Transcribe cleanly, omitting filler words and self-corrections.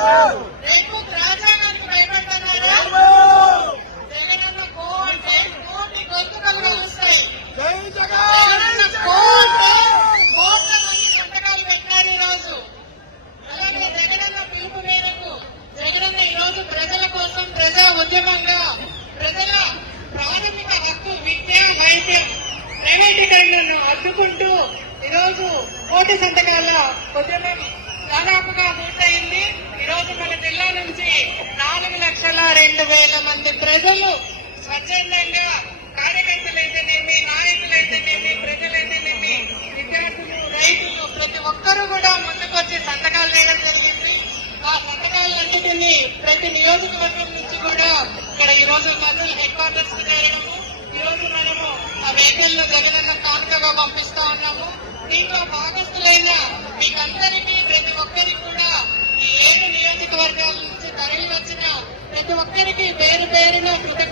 రేపు రాజ్యాంగానికి భయపడుతున్నారా? జగనన్న కో అంటే కోటి గొంతుకలు కలుస్తాయి. జగనన్న కో అంటే కోట్ల మంది సంతకాలు పెట్టారు ఈ రోజు. అలాగే జగనన్న పిలుపు మేరకు జగనన్న ఈ రోజు ప్రజల కోసం ప్రజా ఉద్యమంగా ప్రజల ప్రాథమిక హక్కు విద్య, వైద్యం ప్రైవేటీకరణను అడ్డుకుంటూ ఈరోజు కోటి సంతకాల ఉద్యమం దాదాపుగా పూర్తయింది. ఈరోజు మన జిల్లా నుంచి 4,02,000 మంది ప్రజలు స్వచ్ఛందంగా కార్యకర్తలైతేనేమి, నాయకులైతేనేమి, ప్రజలైతేనేమి, విద్యార్థులు, రైతులు ప్రతి ఒక్కరూ కూడా ముందుకొచ్చి సంతకాలు వేయడం జరిగింది. ఆ సంతకాలన్నింటినీ ప్రతి నియోజకవర్గం నుంచి కూడా ఇక్కడ ఈ రోజు కర్నూలు హెడ్ క్వార్టర్స్ కి చేరడము, ఈ రోజు మనము ఆ వెహికల్ ను జగనన్న కానుకగా పంపిస్తా ఉన్నాము. దీంట్లో భాగస్థులైన మీకందరికీ ప్రతి ఒక్కరికి కూడా ఈ 7 నియోజకవర్గాల నుంచి తరలి వచ్చిన ప్రతి ఒక్కరికి పేరు పేరున కృతజ్ఞతలు